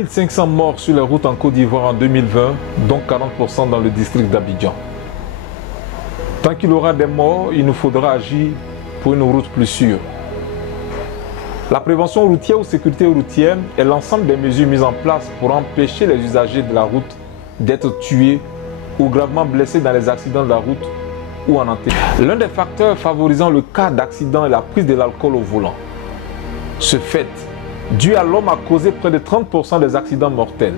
1500 morts sur les routes en Côte d'Ivoire en 2020, dont 40% dans le district d'Abidjan. Tant qu'il y aura des morts, il nous faudra agir pour une route plus sûre. La prévention routière ou sécurité routière est l'ensemble des mesures mises en place pour empêcher les usagers de la route d'être tués ou gravement blessés dans les accidents de la route ou en enterrement. L'un des facteurs favorisant le cas d'accident est la prise de l'alcool au volant. Ce fait, dû à l'homme, a causé près de 30% des accidents mortels.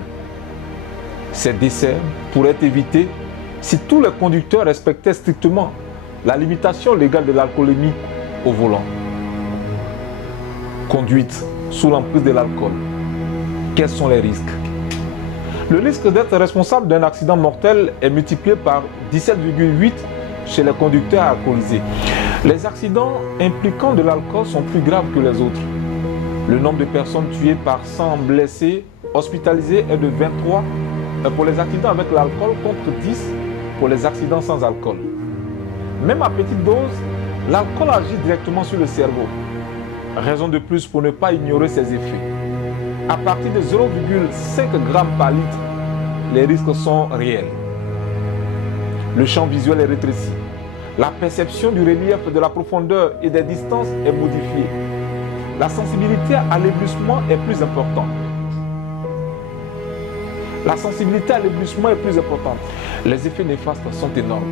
Ces décès pourraient être évités si tous les conducteurs respectaient strictement la limitation légale de l'alcoolémie au volant. Conduite sous l'emprise de l'alcool. Quels sont les risques? Le risque d'être responsable d'un accident mortel est multiplié par 17,8 chez les conducteurs alcoolisés. Les accidents impliquant de l'alcool sont plus graves que les autres. Le nombre de personnes tuées par 100 blessés hospitalisés est de 23 pour les accidents avec l'alcool contre 10 pour les accidents sans alcool. Même à petite dose, l'alcool agit directement sur le cerveau. Raison de plus pour ne pas ignorer ses effets. À partir de 0,5 g par litre, les risques sont réels. Le champ visuel est rétréci. La perception du relief, de la profondeur et des distances est modifiée. La sensibilité à l'éblouissement est plus importante. Les effets néfastes sont énormes.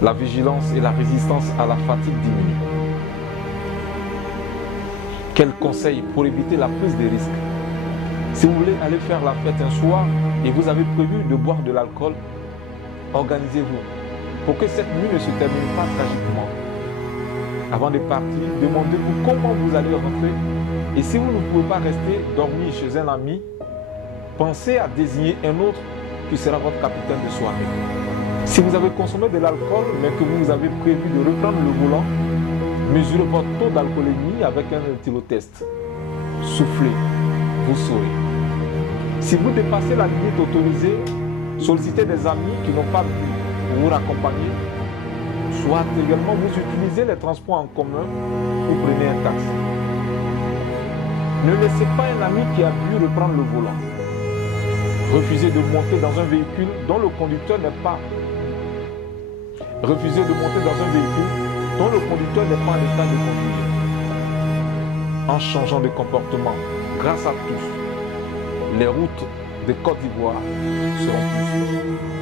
La vigilance et la résistance à la fatigue diminuent. Quels conseils pour éviter la prise de risque? Si vous voulez aller faire la fête un soir et vous avez prévu de boire de l'alcool, organisez-vous pour que cette nuit ne se termine pas tragiquement. Avant de partir, demandez-vous comment vous allez rentrer et si vous ne pouvez pas rester dormir chez un ami, pensez à désigner un autre qui sera votre capitaine de soirée. Si vous avez consommé de l'alcool mais que vous avez prévu de reprendre le volant, mesurez votre taux d'alcoolémie avec un éthylotest. Soufflez, vous saurez. Si vous dépassez la limite autorisée, sollicitez des amis qui n'ont pas bu pour vous raccompagner. Soit également vous utilisez les transports en commun ou prenez un taxi. Ne laissez pas un ami qui a bu reprendre le volant. Refusez de monter dans un véhicule dont le conducteur n'est pas. Refusez de monter dans un véhicule dont le conducteur n'est pas en état de conduire. En changeant de comportement, grâce à tous, les routes de Côte d'Ivoire seront plus sûres.